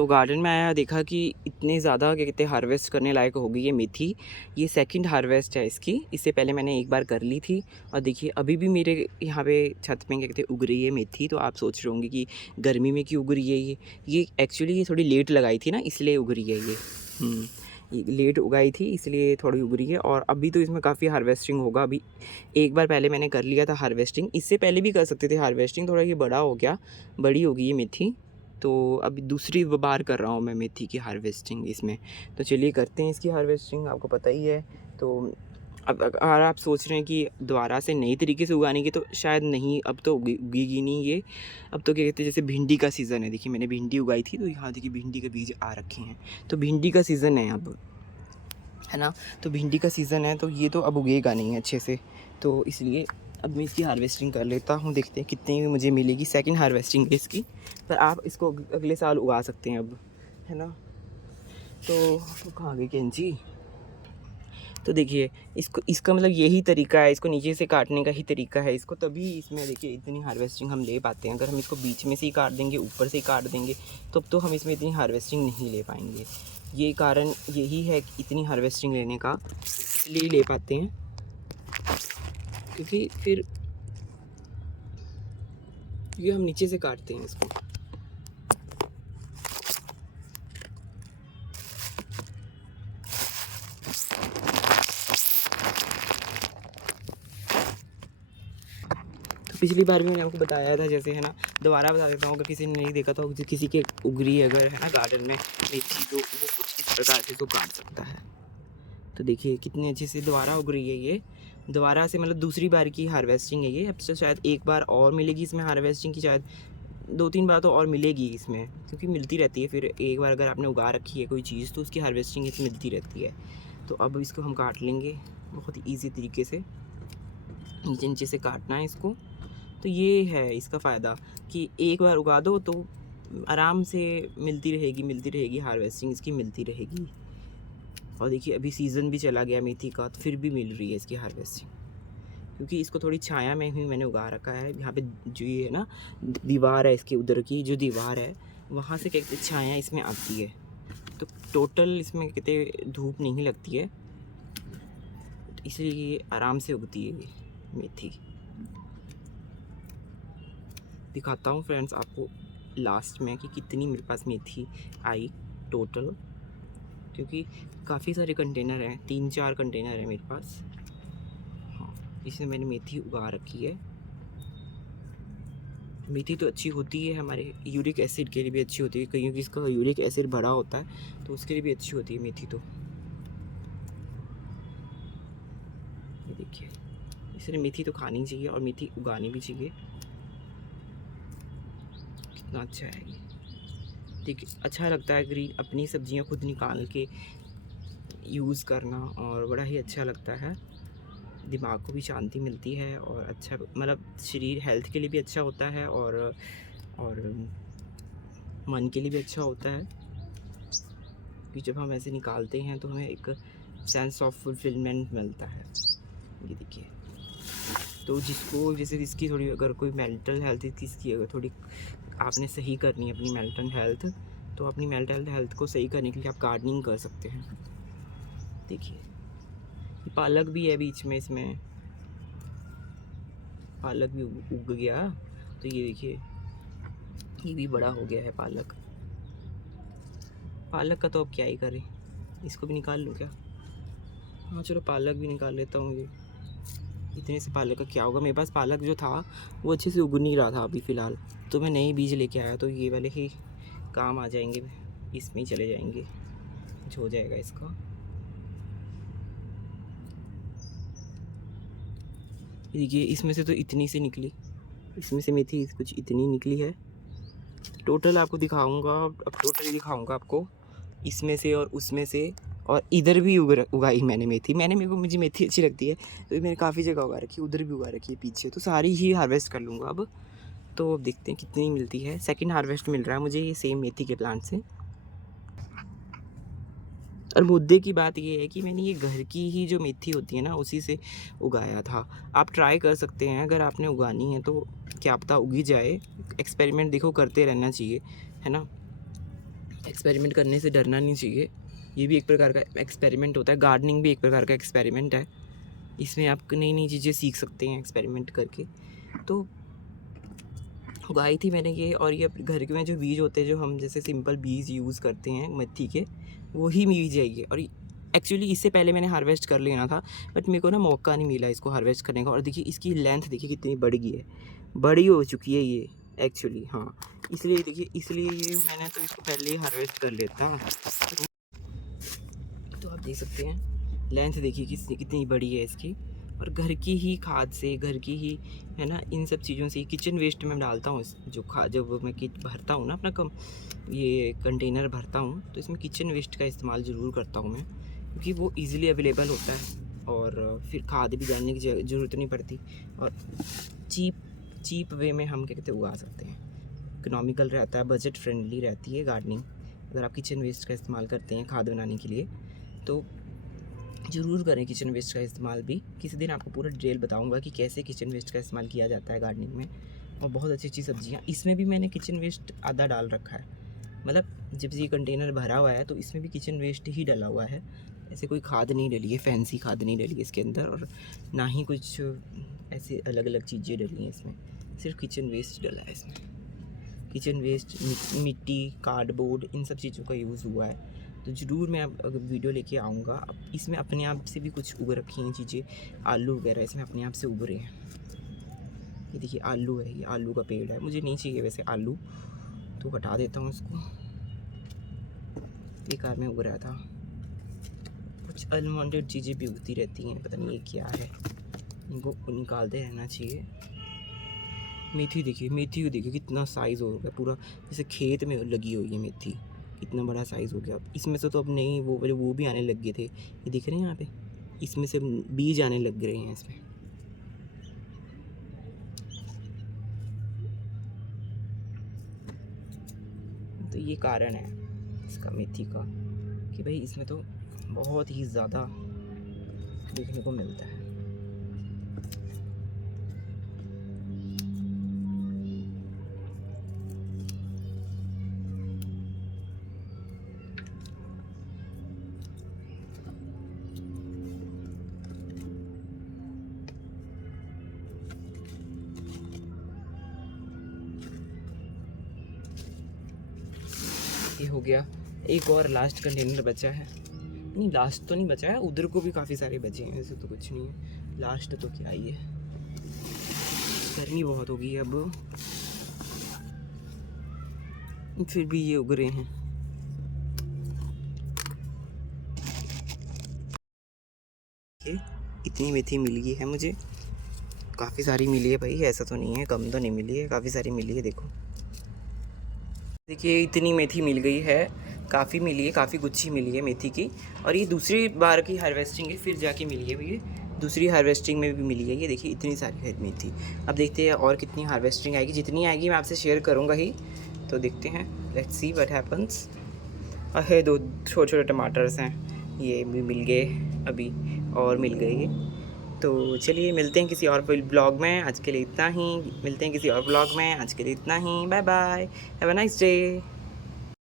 तो गार्डन में आया, देखा कि इतने ज़्यादा क्या कहते हैं हार्वेस्ट करने लायक हो गई है मेथी। ये सेकंड हार्वेस्ट है इसकी, इससे पहले मैंने एक बार कर ली थी। और देखिए अभी भी मेरे यहाँ पे छत पे क्या कहते हैं उग रही है मेथी। तो आप सोच रहे होंगे कि गर्मी में क्यों उग रही है ये एक्चुअली ये थोड़ी लेट लगाई थी ना, इसलिए उग रही है ये लेट उगाई थी इसलिए थोड़ी उग रही है। और अभी तो इसमें काफ़ी हार्वेस्टिंग होगा। अभी एक बार पहले मैंने कर लिया था हार्वेस्टिंग, इससे पहले भी कर सकते थे हार्वेस्टिंग, थोड़ा ये बड़ा हो गया, बड़ी होगी ये मेथी। तो अभी दूसरी बार कर रहा हूँ मैं मेथी की हार्वेस्टिंग इसमें। तो चलिए करते हैं इसकी हार्वेस्टिंग, आपको पता ही है। तो अब अगर आप सोच रहे हैं कि दोबारा से नई तरीके से उगाने की, तो शायद नहीं, अब तो उगेगी नहीं ये। अब तो क्या कहते हैं जैसे भिंडी का सीज़न है, देखिए मैंने भिंडी उगाई थी तो यहाँ देखिए भिंडी के बीज आ रखे हैं। तो भिंडी का सीज़न है अब, है ना। तो भिंडी का सीज़न है तो ये तो अब उगेगा नहीं अच्छे से, तो इसलिए अब मैं इसकी हार्वेस्टिंग कर लेता हूँ। देखते हैं कितनी मुझे मिलेगी। सेकंड हार्वेस्टिंग है इसकी, पर आप इसको अगले साल उगा सकते हैं अब, है ना। तो कहाँ गई कैंची। तो देखिए इसको, इसका मतलब यही तरीका है, इसको नीचे से काटने का ही तरीका है इसको, तभी इसमें देखिए इतनी हार्वेस्टिंग हम ले पाते हैं। अगर हम इसको बीच में से ही काट देंगे, ऊपर से ही काट देंगे, तो हम इसमें इतनी हार्वेस्टिंग नहीं ले पाएंगे। ये कारण यही है कि इतनी हार्वेस्टिंग लेने का, इसलिए ले पाते हैं क्योंकि फिर ये हम नीचे से काटते हैं इसको। पिछली बार भी मैंने आपको बताया था जैसे, है ना। दोबारा बता देता हूँ अगर किसी ने नहीं देखा तो, किसी के उगरी अगर है ना गार्डन में मेथी, तो वो कुछ इस प्रकार से तो काट सकता है। तो देखिए कितनी अच्छे से दोबारा उग रही है ये, दोबारा से मतलब दूसरी बार की हार्वेस्टिंग है ये। अब से शायद एक बार और मिलेगी इसमें हार्वेस्टिंग की, शायद 2-3 बार तो और मिलेगी इसमें, क्योंकि मिलती रहती है। फिर एक बार अगर आपने उगा रखी है कोई चीज़ तो उसकी हार्वेस्टिंग इसमें मिलती रहती है। तो अब इसको हम काट लेंगे बहुत ही ईजी तरीके से, नीचे नीचे से काटना है इसको। तो ये है इसका फ़ायदा कि एक बार उगा दो तो आराम से मिलती रहेगी हार्वेस्टिंग इसकी मिलती रहेगी। और देखिए अभी सीज़न भी चला गया मेथी का, तो फिर भी मिल रही है इसकी हार्वेस्टिंग, क्योंकि इसको थोड़ी छाया में ही मैंने उगा रखा है। यहाँ पे जो ये है ना दीवार है इसके, उधर की जो दीवार है वहाँ से कहते छाया इसमें आती है, तो टोटल इसमें कहते धूप नहीं लगती है, इसलिए आराम से उगती है ये मेथी। दिखाता हूँ फ्रेंड्स आपको लास्ट में कि कितनी मेरे पास मेथी आई टोटल, क्योंकि काफ़ी सारे कंटेनर हैं, 3-4 कंटेनर हैं मेरे पास। हाँ, इसमें मैंने मेथी उगा रखी है। मेथी तो अच्छी होती है, हमारे यूरिक एसिड के लिए भी अच्छी होती है, कईयों की इसका यूरिक एसिड बढ़ा होता है तो उसके लिए भी अच्छी होती है मेथी। तो ये देखिए, इसलिए मेथी तो खानी चाहिए और मेथी उगानी भी चाहिए। कितना अच्छा है ये, ठीक अच्छा लगता है ग्रीन अपनी सब्जियां खुद निकाल के यूज़ करना, और बड़ा ही अच्छा लगता है। दिमाग को भी शांति मिलती है और अच्छा मतलब शरीर हेल्थ के लिए भी अच्छा होता है, और मन के लिए भी अच्छा होता है कि जब हम ऐसे निकालते हैं तो हमें एक सेंस ऑफ फुलफिलमेंट मिलता है। ये देखिए, तो जिसको जैसे इसकी थोड़ी अगर कोई मेंटल हेल्थ इसकी अगर थोड़ी आपने सही करनी है अपनी मेंटल हेल्थ, तो अपनी मेंटल हेल्थ को सही करने के लिए आप गार्डनिंग कर सकते हैं। देखिए पालक भी है बीच में, इसमें पालक भी उग गया। तो ये देखिए ये भी बड़ा हो गया है पालक। पालक का तो अब क्या ही करें, इसको भी निकाल लूँ क्या। हाँ चलो पालक भी निकाल लेता हूँ। ये इतने से पालक का क्या होगा, मेरे पास पालक जो था वो अच्छे से उग नहीं रहा था अभी फ़िलहाल, तो मैं नए बीज लेके आया, तो ये वाले ही काम आ जाएंगे, इसमें ही चले जाएंगे, कुछ हो जाएगा इसका। देखिए इसमें से तो इतनी सी निकली, इसमें से मेथी कुछ इतनी निकली है। टोटल आपको दिखाऊंगा, अब टोटल दिखाऊंगा आपको इसमें से और उसमें से, और इधर भी उगाई मैंने मेथी। मेरे को मुझे मेथी अच्छी लगती है तो मैंने काफ़ी जगह उगा रखी है, उधर भी उगा रखी है पीछे, तो सारी ही हार्वेस्ट कर लूँगा अब। तो अब देखते हैं कितनी मिलती है। सेकंड हार्वेस्ट मिल रहा है मुझे ये सेम मेथी के प्लांट से। और मुद्दे की बात ये है कि मैंने ये घर की ही जो मेथी होती है ना उसी से उगाया था। आप ट्राई कर सकते हैं अगर आपने उगानी है तो, क्या पता उगी जाए। एक्सपेरिमेंट देखो करते रहना चाहिए, है ना। एक्सपेरिमेंट करने से डरना नहीं चाहिए, ये भी एक प्रकार का एक्सपेरिमेंट होता है, गार्डनिंग भी एक प्रकार का एक्सपेरिमेंट है। इसमें आप नई नई चीज़ें सीख सकते हैं एक्सपेरिमेंट करके। तो उगाई थी मैंने ये, और ये घर के में जो बीज होते हैं, जो हम जैसे सिंपल बीज यूज़ करते हैं मेथी के, वही बीज है ये। और एक्चुअली इससे पहले मैंने हार्वेस्ट कर लेना था, बट मेरे को ना मौका नहीं मिला इसको हार्वेस्ट करने का। और देखिए इसकी लेंथ देखिए कितनी बढ़ गई है, बड़ी हो चुकी है ये एक्चुअली। हाँ, इसलिए देखिए, इसलिए ये मैंने तो इसको पहले ही हार्वेस्ट कर लेता। तो आप देख सकते हैं लेंथ देखिए कितनी बड़ी है इसकी। और घर की ही खाद से, घर की ही है ना, इन सब चीज़ों से, किचन वेस्ट में डालता हूँ जो खाद, जब मैं किट भरता हूँ ना अपना ये कंटेनर भरता हूँ, तो इसमें किचन वेस्ट का इस्तेमाल ज़रूर करता हूँ मैं, क्योंकि वो इजीली अवेलेबल होता है और फिर खाद भी डालने की ज़रूरत नहीं पड़ती, और चीप वे में हम क्या कहते हैं उगा सकते हैं। इकोनॉमिकल रहता है, बजट फ्रेंडली रहती है गार्डनिंग, अगर आप किचन वेस्ट का इस्तेमाल करते हैं खाद बनाने के लिए तो ज़रूर करें किचन वेस्ट का इस्तेमाल भी। किसी दिन आपको पूरा डिटेल बताऊंगा कि कैसे किचन वेस्ट का इस्तेमाल किया जाता है गार्डनिंग में। और बहुत अच्छी अच्छी सब्जियां, इसमें भी मैंने किचन वेस्ट आधा डाल रखा है, मतलब जब ये कंटेनर भरा हुआ है तो इसमें भी किचन वेस्ट ही डला हुआ है, ऐसे कोई खाद नहीं डली है, फैंसी खाद नहीं डली है इसके अंदर, और ना ही कुछ ऐसे अलग अलग चीज़ें डली हैं इसमें, सिर्फ किचन वेस्ट डला है इसमें। किचन वेस्ट, मिट्टी, कार्डबोर्ड, इन सब चीज़ों का यूज़ हुआ है। तो ज़रूर मैं अब अगर वीडियो लेके आऊँगा। अब इसमें अपने आप से भी कुछ उग रखी हैं चीज़ें, आलू वगैरह इसमें अपने आप से उग रहे हैं। ये देखिए आलू है, ये आलू का पेड़ है, मुझे नहीं चाहिए वैसे आलू, तो हटा देता हूँ इसको, बेकार में उग रहा था। कुछ अनवांटेड चीज़ें भी उगती रहती हैं, पता नहीं ये क्या है, इनको निकालते रहना चाहिए। मेथी देखिए, मेथी को देखिए कितना साइज़ हो गया, पूरा जैसे खेत में लगी हुई है मेथी, इतना बड़ा साइज़ हो गया। अब इसमें से तो अब नहीं, वो भी आने लग गए थे, ये दिख रहे हैं यहाँ पे, इसमें से बीज आने लग रहे हैं इसमें। तो ये कारण है इसका, मेथी का, कि भाई इसमें तो बहुत ही ज़्यादा देखने को मिलता है। ये हो गया, एक और लास्ट कंटेनर बचा है, नहीं लास्ट तो नहीं बचा है, उधर को भी काफ़ी सारे बचे हैं, ऐसे तो कुछ नहीं है, लास्ट तो क्या ही है, गर्मी बहुत होगी अब, फिर भी ये उग रहे हैं। इतनी मेथी मिल गई है मुझे, काफ़ी सारी मिली है भाई, ऐसा तो नहीं है, कम तो नहीं मिली है, काफ़ी सारी मिली है। देखिए इतनी मेथी मिल गई है, काफ़ी मिली है, काफ़ी गुच्छी मिली है मेथी की, और ये दूसरी बार की हार्वेस्टिंग है, फिर जाके मिली है ये, दूसरी हार्वेस्टिंग में भी मिली है ये, देखिए इतनी सारी है मेथी। अब देखते हैं और कितनी हार्वेस्टिंग आएगी, जितनी आएगी मैं आपसे शेयर करूँगा ही, तो देखते हैं, लेट्स सी व्हाट हैपन्स। अहे दो छोटे छोटे टमाटर्स हैं, ये भी मिल गए अभी, और मिल गए। तो चलिए मिलते हैं किसी और ब्लॉग में, आज के लिए इतना ही, मिलते हैं किसी और ब्लॉग में, आज के लिए इतना ही, bye bye, have a nice day.